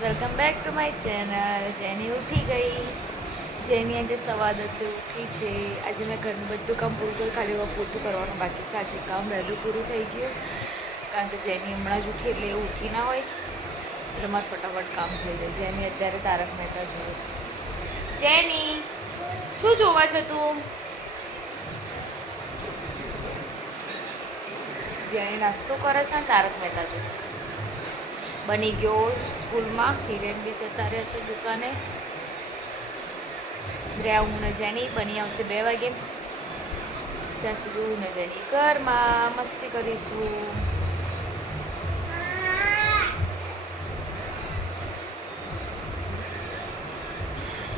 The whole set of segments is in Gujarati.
Welcome back to my channel. જેની ઉઠી ગઈ, જેની આજે સવા 10 ઉઠી છે. આજે મેં ઘરનું બધું કામ પૂરું કર્યું, ખાલી હવે પોતું કરવાનું બાકી છે. આજે કામ વહેલું પૂરું થઈ ગયું કારણ કે જેની હમણાં જ ઉઠી એટલે એ ઉઠી ના હોય એટલે મારે ફટાફટ કામ થઈ જાય. જેની અત્યારે તારક મહેતા જોવે છે. જેની શું જોવા છે તું? જેની નાસ્તો કરે છે અને તારક મહેતા જોવે છે. બની ગયો સ્કૂલમાં, હિરેન બી જતા રહ્યા છે દુકાને. રહ્યા હું ને જેની બની આવશે 2 વાગે. ત્યાં સુધી હું ને જેની ઘરમાં મસ્તી કરીશું.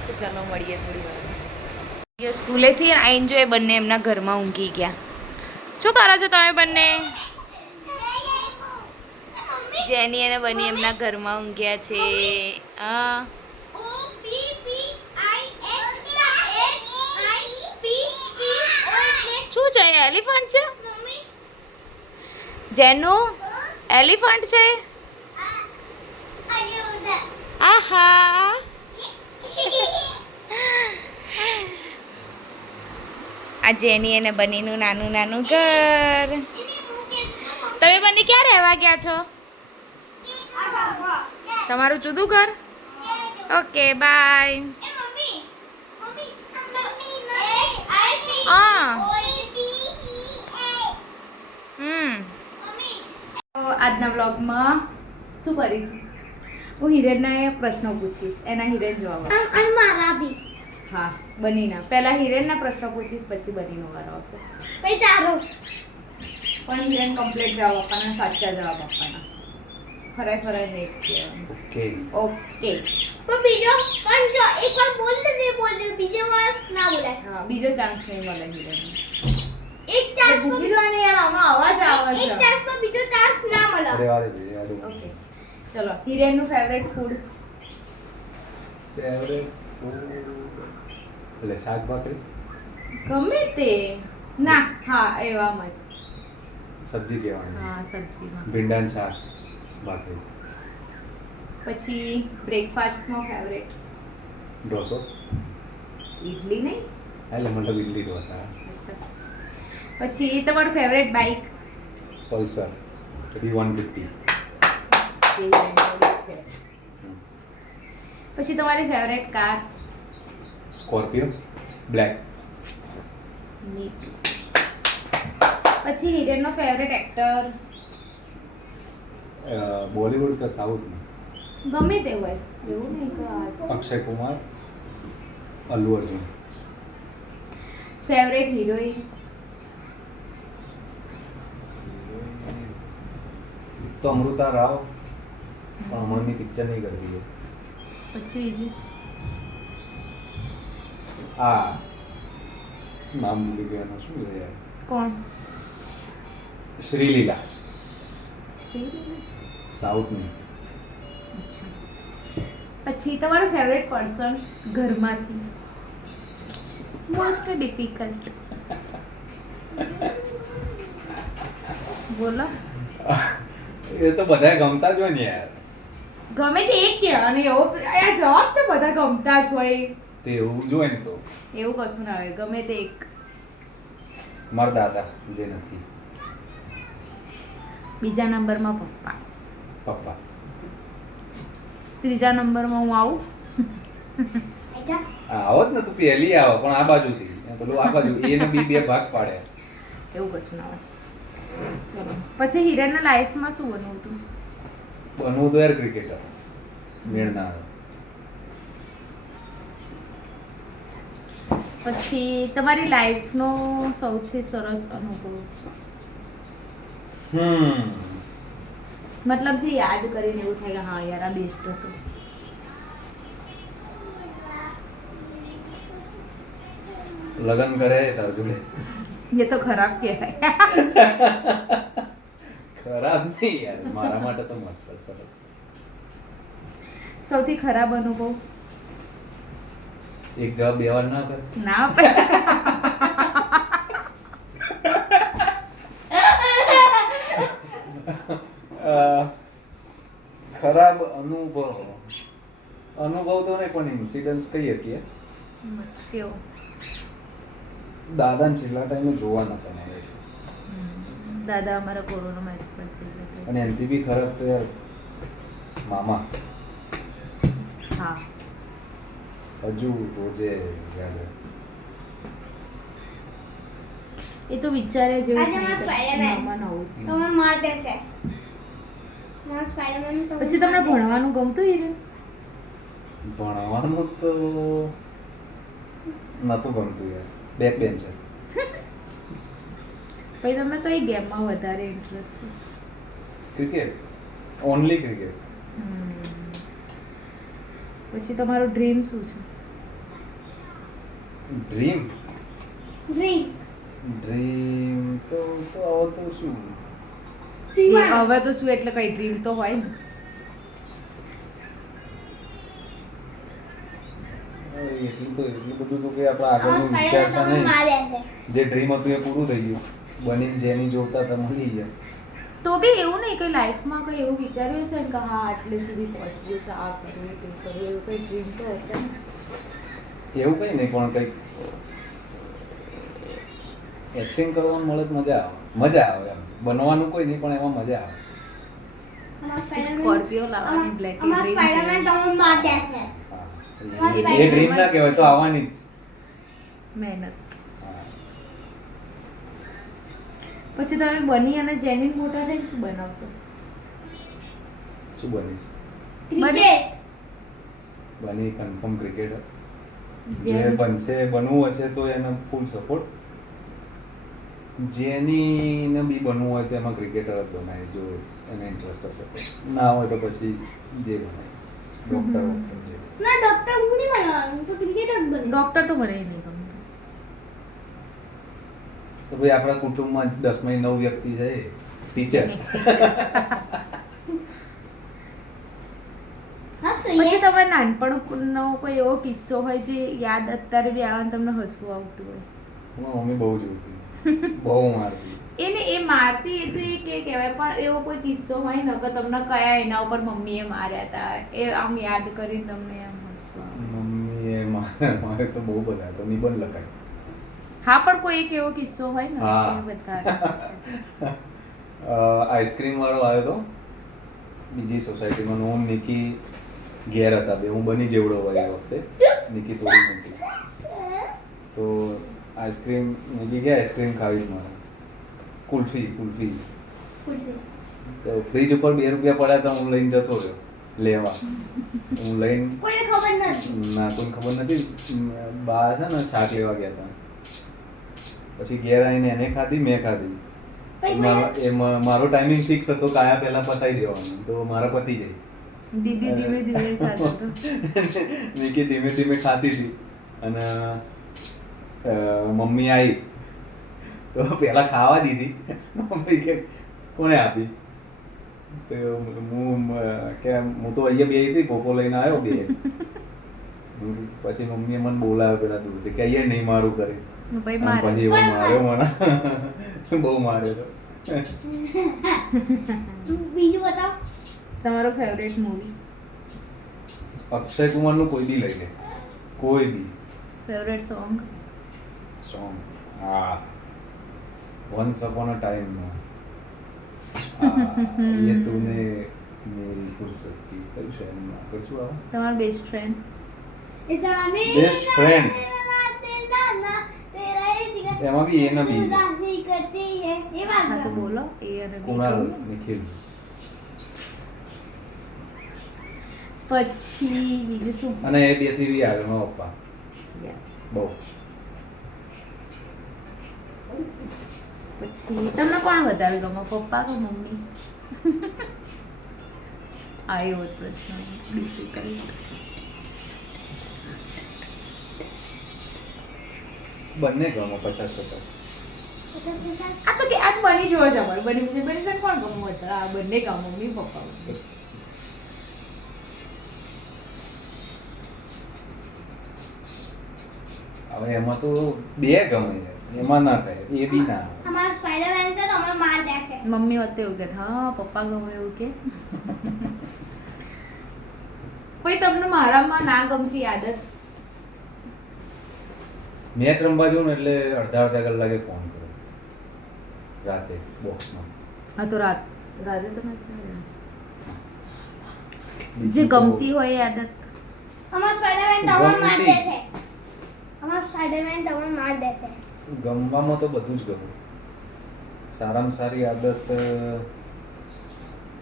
તો ચાલો મળીએ થોડી વાર. સ્કૂલેથી આવીને જો એ બંને એમના ઘરમાં ઊંઘી ગયા. શું કરો છો તમે બંને? જેની અને બની એમના ઘરમાં ઊંઘ્યા છે. હા, શું છે? એલિફન્ટ છે જેનું? એલિફન્ટ છે? આહા, આ જેની અને બનીનું નાનું નાનું ઘર. તમે બંને ક્યાં રહેવા ગયા છો? તમારું જુદું ઘર? Okay, bye. હા. તો આજના બ્લોગમાં શું કરીશું? હું હિરેનના પ્રશ્નો પૂછીશ, એના હિરેન જવાબ આપશે. હા, બનીના પહેલા હિરેનના પ્રશ્નો પૂછીશ, પછી બનીનો વારો આવશે. પણ હિરેન કમ્પ્લીટ જવાબ આપવાના, સાચા જવાબ આપવાના. ખરેખર નહીં કહેવાનું. ઓકે. પણ બીજો પણ જો એકવાર બોલ દે ને બોલ દે, બીજો વાર ના બોલાય. હા, બીજો ચાન્સ નહીં મળે હિરેન. એક ચાન્સ ભૂલી દો ને યાર, આમાં અવાજ આવે છે. એક ચાન્સમાં બીજો ચાન્સ ના મળે. ઓકે, ચલો. હિરેનનું ફેવરેટ ફૂડ? એટલે શાક ભાખરી, ગમે તે. ના, હા, એવામાં જ. સબ્જી કહેવાની. હા, સબ્જીમાં. ભીંડાનું શાક ભાખરી. પછી બ્રેકફાસ્ટમાં ફેવરેટ? ઢોસો. ઇડલી નહીં? એટલે મને તો ઇડલી ઢોસા. અચ્છા. પછી તમારું ફેવરેટ બાઇક? Pulsar D150. પછી તમારી ફેવરેટ કાર? Scorpio black. પછી હિરેનનો ફેવરેટ એક્ટર? બોલીવુડ કે સાઉથમાં? ગમે તે હોય, એવું નહીં કે અક્ષય કુમાર, અલ્લુ અર્જુન. Favourite heroine? તો અમૃતા રાવ, પણ હમણાંની પિક્ચર નહીં કરતી છે. પછી બીજું? આ નામ ભૂલી ગયાનું શું છે યાર? કોણ? શ્રીલીલા, સાઉથની. પછી તમારું ફેવરેટ પર્સન ઘરમાંથી? Most difficult. બોલો. એ તો બધા ગમતા જ હોય ને યાર. ગમે તે એક કહેવાનું, એવો આ જવાબ છે બધા ગમતા જ હોય. તે એવું જોઈએ ને તો એવું કશું ના હોય, ગમે તે એક. મારા દાદા જે નથી. બીજા નંબરમાં પપ્પા. પપ્પા. ત્રીજા નંબરમાં હું આવું. આવો જ ને, તું પહેલી આવો પણ આ બાજુથી, પેલું આ બાજુ. એ ને બી બે ભાગ પાડે. એવું કશું ના હોય. ચલો. પછી હિરેનના લાઈફમાં શું બનવું હતું? બનવું તો યાર ક્રિકેટર. મેળ ના આવે. પછી તમારી લાઈફનો સૌથી સરસ અનુભવ? મતલબ જે યાદ કરીને એવું થાય કે હા યાર આ બેસ્ટ હતું. લગન કરે તાર જોડે. એ તો ખરાબ કહેવાય. ખરાબ નહીં યાર, મારા માટે તો મસ્ત સરસ. સૌથી ખરાબ અનુભવ? એક જવાબ બે વાર ના કર. ના પણ ખરાબ અનુભવ તો નહીં પણ ઇન્સિડન્સ કહીએ કે કેવો? દાદાને છેલ્લા ટાઈમે જોવા નતા મળે દાદા અમારા કોરોનામાં એક્સપર્ટ થઈ ગયા અને એનાથી બી ખરાબ તો યાર મામા હા હજુ રોજે યાદ રહે. એ તો વિચારે જેવું આજે મારા સ્પાઈડરમેન. મામાનું આવું જ છે. તમને માર દેશે મારા સ્પાઈડરમેન તમને પછી તમને માર દેશે. ભણવાનું ગમતું હિરેન? ભણવાનું તો નતું ગમતું યાર. Back bencher. પછી તમને કઈ ગેમમાં વધારે ઇન્ટરેસ્ટ છે? Cricket, only cricket. પછી તમારું ડ્રીમ શું છે? ડ્રીમ ડ્રીમ ડ્રીમ તો હવે તો શું હવે તો શું એટલે કઈ ડ્રીમ તો હોય ને. એટલું બધું તો કઈ આપણે આગળનું મારા વિચારતા સ્પાઈડરમેન તમને નહીં. માર દેશે. જે ડ્રીમ હતું એ પૂરું થઈ ગયું. બનીને જેની જોતા હતા મળી ગયા. તો બી એવું નહીં કે લાઈફમાં કઈ એવું વિચાર્યું હશે ને કે હા આટલે સુધી પહોંચવું છે, આ કરવું તે કરવું, એવું કઈ ડ્રીમ તો હશે ને. એવું કઈ નહીં પણ કઈક એક્ટિંગ કરવાનું મળે તો મજા આવે એમ. બનવાનું કોઈ નહીં પણ એમાં મજા આવે. અમારા સ્પાઈડરમેન સ્કોર્પિયો લાવવાની બ્લેક અમારા સ્પાઈડરમેન તમને માર દેશે. હા. બસ એ ડ્રીમ ના કહેવાય તો આવવાની જ. મહેનત. હા. પછી તમે બની અને જેનિન મોટા થઈને શું બનાવશો? શું બનીશ? ક્રિકેટ બની કન્ફર્મ ક્રિકેટર. જે જેની- બનશે બનવું હશે તો એને ફૂલ સપોર્ટ. જેની બી બનવું હોય તો એમાં ક્રિકેટર જ બનાય જો એને ઇન્ટરેસ્ટ હશે તો. ના હોય તો પછી જે બનાય ડોક્ટર જે. ના ડોક્ટર હું નહીં બનવાનું તો ક્રિકેટર જ બની. ડોક્ટર તો મને નહીં ગમતું. તો ભાઈ આપણા કુટુંબમાં 10 9 વ્યક્તિ છે ટીચર. હા તો પછી એ તમારા નાનપણનો કોઈ એવો કિસ્સો હોય જે યાદ અત્યારે બી આવે ને તમને હસવું આવતું હોય? મમ્મી બહુ જોતી બહુ મારતી. એને એ મારતી એ તો એ કે કહેવાય પણ એવો કોઈ કિસ્સો હોય ને કે તમને કયા એના ઉપર મમ્મીએ માર્યા હતા એ આમ યાદ કરીને તમને એમ હસવું આવે? મમ્મીએ મારે તો બહુ બધા તો નિબંધ લખાય. હા પણ કોઈ એક એવો કિસ્સો હોય ને હા. જે બધા આઈસ્ક્રીમ વાળો આવ્યો તો બીજી સોસાયટીમાં. હું નિકી ઘેર હતા બે. હું બની જેવડો હોય એ વખતે. નિકી થોડી મોટી. તો આઈસ્ક્રીમ નિકી ગયા આઈસ્ક્રીમ ખાવી જ મારે. કુલ્ફી તો ફ્રીજ ઉપર 2 રૂપિયા પડ્યા હતા. હું લઈને જતો રહ્યો લેવા. હું લઈને કોઈને ખબર નથી. ના કોઈને ખબર નથી. બા છે ને શાક લેવા ગયા હતા. પછી ઘેર આવીને એને ખાધી મેં ખાધી. મારો ટાઈમિંગ ફિક્સ હતો કે આયા પહેલા પતાવી દેવાનું તો મારા પતી જાય. દીદી ધીમે ધીમે ખાતો હતો. નિકી ધીમે ધીમે ખાતી હતી અને મમ્મી આવી તો પહેલા ખાવા દીધી. મમ્મી કે કોને આપી? તો હું તો અહીંયા બે હતી ભોકો લઈને આવ્યો બે. પછી મમ્મીએ મને બોલાવ્યો પેલા દૂરથી કે અહીંયા નહીં મારું કરે. ભાઈ અને મારે પછી એવો માર્યો મને. બહુ માર્યો તો. બીજું બતાવ. તમારો ફેવરેટ મૂવી? અક્ષય કુમારનું કોઈ બી લઈ લે. કોઈ બી ફેવરેટ સોંગ? સોંગ. હા, વન્સ અપોન અ ટાઈમ. ये तूने मेरी फुर्सत की. કયું છે એનું નામ? કશું આવે? તમારો બેસ્ટ ફ્રેન્ડ? Best friend. એમાં બી એ ને બી. હા તો બોલો એ અને બી કુણાલ કહું. નિખિલ. પછી બીજું શું? અને એ બે થી બી આગળ મારા પપ્પા Yes. બહુ. પછી તમને કોણ વધારે ગમે, પપ્પા કે મમ્મી? આ એવો જ પ્રશ્ન ડિફિકલ્ટ. બંને ગમે 50-50. આ તો કે આ બની જોવા જવાનું બની છે બની તને કોણ ગમવું વધારે? આ બંને કામ મમ્મી પપ્પા બંને. હવે એમાં તો બે ગમે છે. એમાં ના થાય એ બી ના. અમારો સ્પાઈડરમેન છે તો અમને માર દેશે. મમ્મી હોતે એવું કે હા પપ્પા ગમે એવું કે. પછી તમને મારામાં ના ગમતી આદત? મેચ રમવા જાઉં ને એટલે અડધા કલાકે ફોન કરો રાતે બોક્સમાં. હા તો રાતે તો નથી ચાલે. બીજું જે તો ગમતી હોય એ આદત. અમાર સ્પાઈડરમેન તમને માર ગમતી. દેશે. અમાર સ્પાઈડરમેન તમને માર દેશે. ગમવામાં તો બધું જ ગમે. સારામાં સારી આદત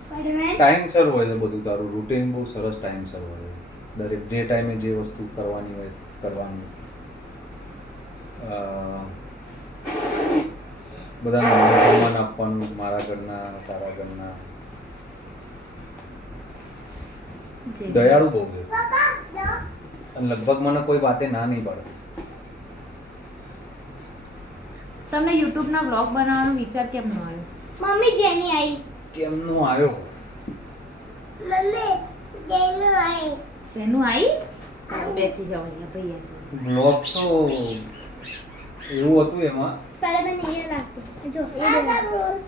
સ્પાઈડરમેન ટાઈમસર હોય છે બધું. તારું રૂટીન બહુ સરસ ટાઈમસર હોય. દરેક જે ટાઈમે જે વસ્તુ કરવાની હોય કરવાની. બધાને માન આપવાનું, મારા ઘરના, તારા ઘરના. દયાળુ બહુ છે અને લગભગ મને કોઈ વાતે ના નહીં પાડે. તમને YouTube ના વ્લોગ બનાવવાનો વિચાર કેમ ન આવ્યો? મમ્મી જેની આવી. કેમનો આવ્યો? મમ્મી જેની આવી. શેનું આઈ? ચાલો બેસી જાઓ અહીંયા ભૈયા. બ્લોગ તો એવું હતું એમાં. સ્પાઈડરમેન એ લાગતી. જો એ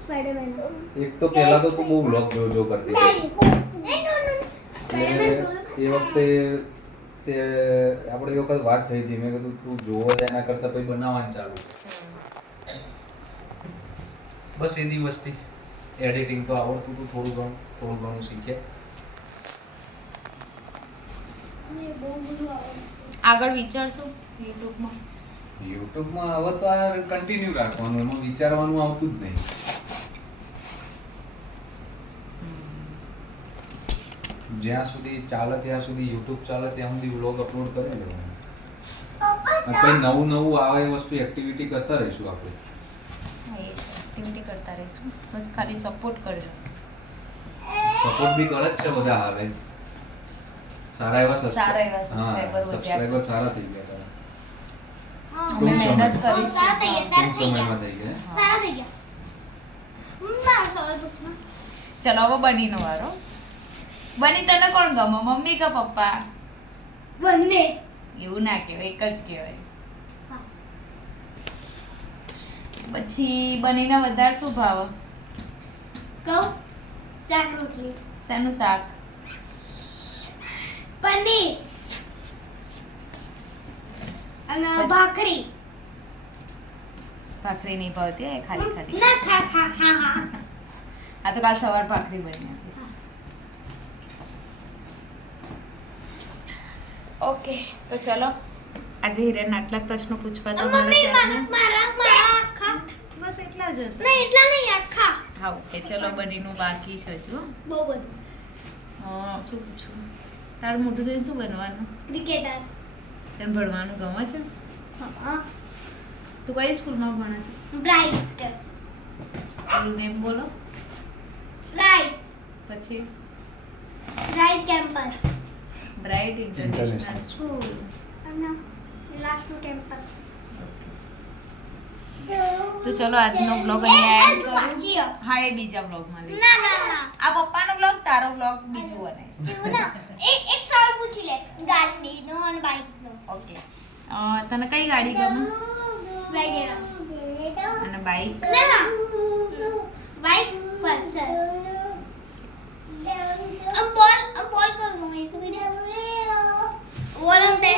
સ્પાઈડરમેન. એક તો પહેલા તો તું બહુ બ્લોગ જો કરતી હતી. સ્પાઈડરમેન એ વખતે તે આપણે એ વખત વાત થઈ હતી. મેં કીધું તું જોવો જ એના કરતાં પછી બનાવવાનું ચાલુ. બસ એ દિવસથી એડિટિંગ તો આવડતું હતું થોડું ઘણું શીખ્યા. આગળ વિચારશું યુટ્યુબમાં? યુટ્યુબમાં હવે તો આ કન્ટિન્યુ રાખવાનું, એમાં વિચારવાનું આવતું જ નહીં. જ્યાં સુધી ચાલે ત્યાં સુધી યુટ્યુબ ચાલે ત્યાં સુધી વ્લોગ અપલોડ કરી લેવાનું. કંઈ નવું આવે એ વસ્તુ એક્ટિવિટી કરતા રહીશું આપણે. હા, એ છે એક્ટિવિટી કરતા રહીશું. બસ ખાલી સપોર્ટ કરજો. સપોર્ટ બી કરે જ છે બધા હાલે. સારા એવા સારા એવા subscriber વધ્યા છે. સબસ્ક્રાઇબર સારા થઈ ગયા તારા. અમે મહેનત કરીશું. ટૂંક સમયમાં થઈ ગયા. સારા થઈ ગયા. મારો સવાલ પૂછો. ચલો હવે બનીનો વારો. બની તને કોણ ગમે, મમ્મી કે પપ્પા? બંને. એવું ના કહેવાય, એક જ કહેવાય. હા. પછી બનીને વધારે શું ભાવે? કહું શાક રોટલી. શેનું શાક? પનીર અને ભાખરી. ભાખરી નહીં ભાવતી હે, ખાલી ખાલી. ના ખા ખા ખા ખા. આ તો કાલ સવાર ભાખરી બની આપીશ. ઓકે તો ચલો આજે હિરેન આટલા જ પ્રશ્નો પૂછવા તો મમ્મી મારા આખા બસ એટલા જ હતા. ના એટલા નહીં આખા. હા ઓકે ચલો બનીનું બાકી છે હજુ. બહુ બધું. શું પૂછું? તારું મોટું થઈને શું બનવાનું? ક્રિકેટર. તને ભણવાનું ગમે છે? હા. તું કઈ સ્કૂલમાં ભણે છે? બ્રાઇટ. એનું નેમ બોલો. બ્રાઇટ. પછી bright campus. Bright international International. School. અને લાસ્ટનું કેમ્પસ. તો ચલો આજનો બ્લોગ અહીંયા એન્ડ કરું. બાકી હે. હા એ બીજા બ્લોગમાં લઈશ. ના ના ના. આ પપ્પાનો બ્લોગ, તારો બ્લોગ બીજું બનાવીશ. એવું ના. એક સવાલ પૂછી લે. ગાડીનો અને બાઇકનો. ઓકે. તને કઈ ગાડી ગમે વેગેરા. અને બાઈક? ના ના. Bike Pulsar. બોલ કર ગમે તો કઈ દે. બોલ તે.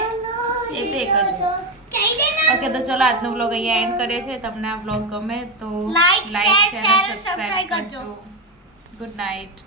એ તો એક જ હોય. કઈ દે ના. ઓકે તો ચલો આજનો બ્લોગ અહીંયા એન્ડ કરીએ છીએ. તમને આ બ્લોગ ગમે તો Like, share, અને subscribe સબસ્ક્રાઇબ કરજો. કરજો. Good night.